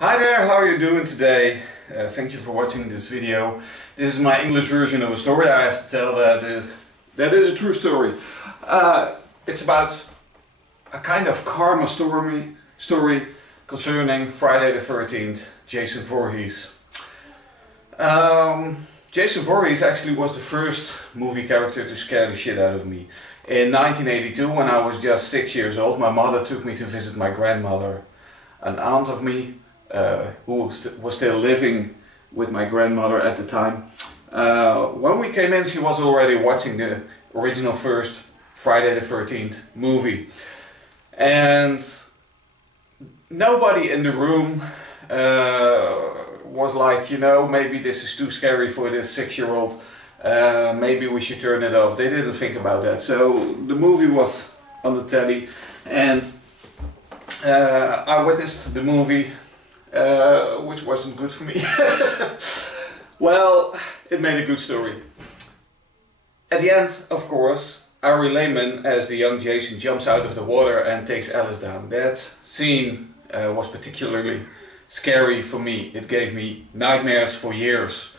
Hi there, how are you doing today? Thank you for watching this video. This is my English version of a story. I have to tell that is a true story. It's about a kind of karma story concerning Friday the 13th, Jason Voorhees. Jason Voorhees actually was the first movie character to scare the shit out of me. In 1982, when I was just 6 years old, my mother took me to visit my grandmother, an aunt of me, who was still living with my grandmother at the time. When we came in, she was already watching the original first Friday the 13th movie. And nobody in the room was like, you know, maybe this is too scary for this 6-year-old. Maybe we should turn it off. They didn't think about that. So the movie was on the telly, and I witnessed the movie, which wasn't good for me. Well, it made a good story. At the end, of course, Ari Lehman as the young Jason jumps out of the water and takes Alice down. That scene was particularly scary for me. It gave me nightmares for years.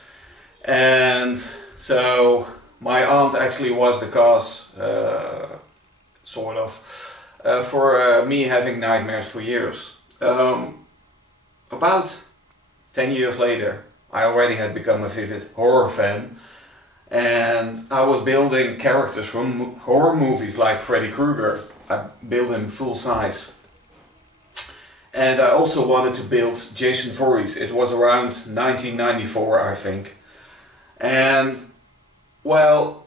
And so my aunt actually was the cause, sort of, for me having nightmares for years. About 10 years later, I already had become a vivid horror fan, and I was building characters from horror movies like Freddy Krueger. I built him full size. And I also wanted to build Jason Voorhees. It was around 1994, I think. And, well,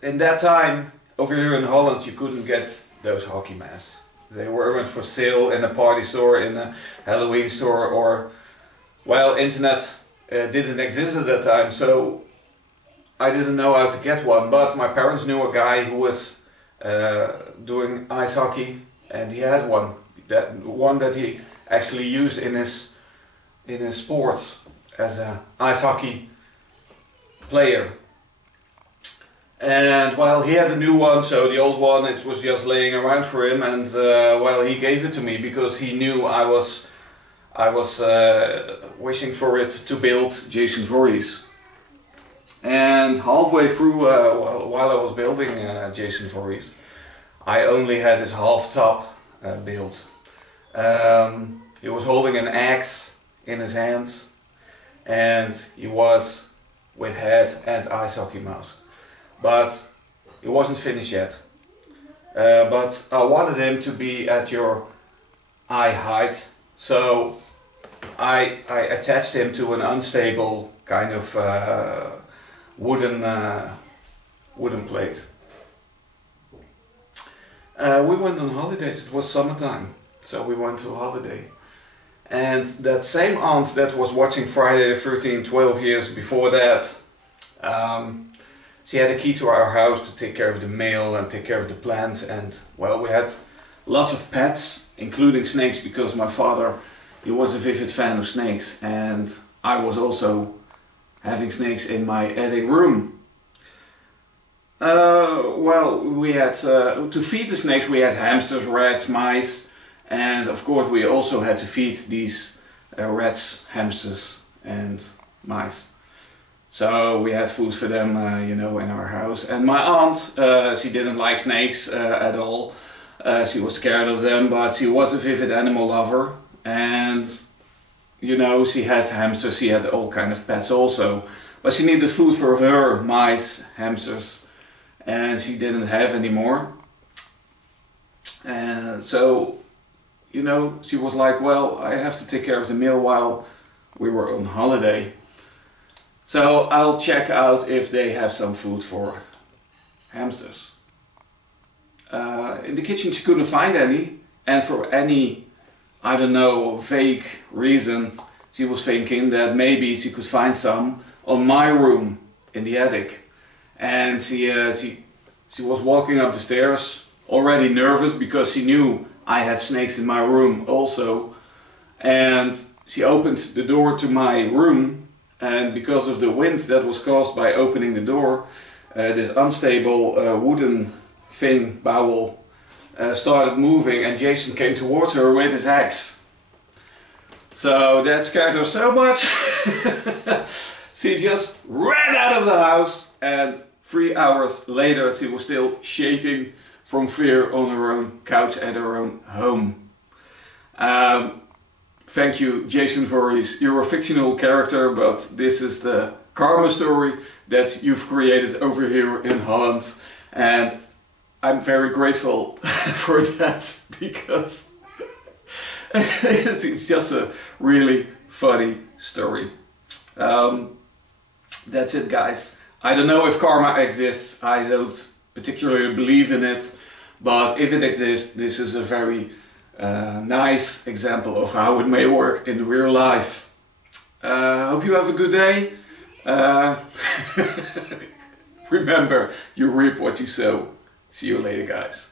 in that time, over here in Holland, you couldn't get those hockey masks. They weren't for sale in a party store, in a Halloween store, or, well, internet didn't exist at that time, so I didn't know how to get one. But my parents knew a guy who was doing ice hockey, and he had one. One that he actually used in his sports as an ice hockey player. And well, he had a new one, so the old one, it was just laying around for him, and well, he gave it to me because he knew I was wishing for it to build Jason Voorhees. And halfway through, while I was building Jason Voorhees, I only had his half top built. He was holding an axe in his hands, and he was with head and ice hockey mask. But it wasn't finished yet. But I wanted him to be at your eye height, so I attached him to an unstable kind of wooden plate. We went on holidays. It was summertime, so we went to a holiday. And that same aunt that was watching Friday the 13th 12 years before that, she had a key to our house to take care of the mail and take care of the plants, and well, we had lots of pets, including snakes, because my father, he was a vivid fan of snakes, and I was also having snakes in my attic room. Well, we had, to feed the snakes, we had hamsters, rats, mice, and of course we also had to feed these rats, hamsters and mice. So we had food for them, you know, in our house. And my aunt, she didn't like snakes at all. She was scared of them, but she was a vivid animal lover. And, you know, she had hamsters, she had all kind of pets also. But she needed food for her mice, hamsters, and she didn't have any more. And so, you know, she was like, well, I have to take care of the meal while we were on holiday. So I'll check out if they have some food for hamsters. In the kitchen she couldn't find any, and for any, I don't know, vague reason, she was thinking that maybe she could find some on my room in the attic. And she was walking up the stairs, already nervous because she knew I had snakes in my room also. And she opened the door to my room. And because of the wind that was caused by opening the door, this unstable wooden thing, bowel, started moving, and Jason came towards her with his axe. So that scared her so much. She just ran out of the house, and 3 hours later she was still shaking from fear on her own couch at her own home. Thank you, Jason Voorhees. You're a fictional character, but this is the karma story that you've created over here in Holland. And I'm very grateful for that, because it's just a really funny story. That's it, guys. I don't know if karma exists. I don't particularly believe in it, but if it exists, this is a very nice example of how it may work in real life. Hope you have a good day. Remember, you reap what you sow. See you later, guys.